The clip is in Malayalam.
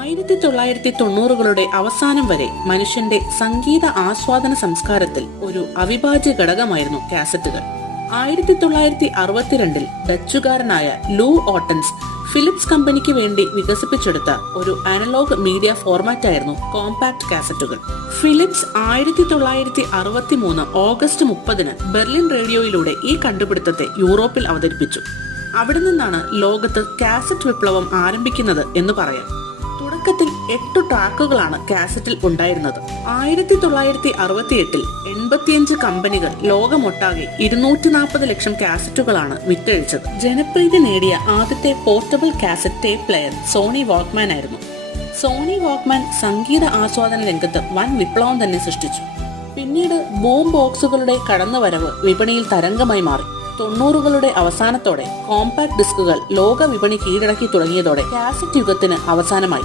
1990കളുടെ അവസാനം വരെ മനുഷ്യന്റെ സംഗീത ആസ്വാദന സംസ്കാരത്തിൽ ഒരു അവിഭാജ്യ ഘടകമായിരുന്നു കാസറ്റുകൾ. 1962 ഡച്ചുകാരനായ ലൂ ഓട്ടൻസ് ഫിലിപ്സ് കമ്പനിക്ക് വേണ്ടി വികസിപ്പിച്ചെടുത്ത ഒരു അനലോഗ് മീഡിയ ഫോർമാറ്റായിരുന്നു കോമ്പാക്ട് കാസറ്റുകൾ. ഫിലിപ്സ് 1963 ഓഗസ്റ്റ് 30 ബെർലിൻ റേഡിയോയിലൂടെ ഈ കണ്ടുപിടുത്തത്തെ യൂറോപ്പിൽ അവതരിപ്പിച്ചു. അവിടെ നിന്നാണ് ലോകത്ത് കാസറ്റ് വിപ്ലവം ആരംഭിക്കുന്നത് എന്ന് പറയാം. തുടക്കത്തിൽ 8 ട്രാക്കുകളാണ് കാസറ്റിൽ ഉണ്ടായിരുന്നത്. 1968 85 കമ്പനികൾ ലോകമൊട്ടാകെ 240 ലക്ഷം കാസറ്റുകളാണ് വിറ്റഴിച്ചത്. ജനപ്രീതി നേടിയ ആദ്യത്തെ portable cassette tape player Sony Walkman ആയിരുന്നു. സോണി വാക്മാൻ സംഗീത ആസ്വാദന രംഗത്ത് വൻ വിപ്ലവം തന്നെ സൃഷ്ടിച്ചു. പിന്നീട് ബൂം ബോക്സുകളുടെ കടന്നുവരവ് വിപണിയിൽ തരംഗമായി മാറി. 90കളുടെ അവസാനത്തോടെ കോമ്പാക്ട് ഡിസ്കുകൾ ലോക വിപണി കീഴടക്കി തുടങ്ങിയതോടെ കാസറ്റ് യുഗത്തിന് അവസാനമായി.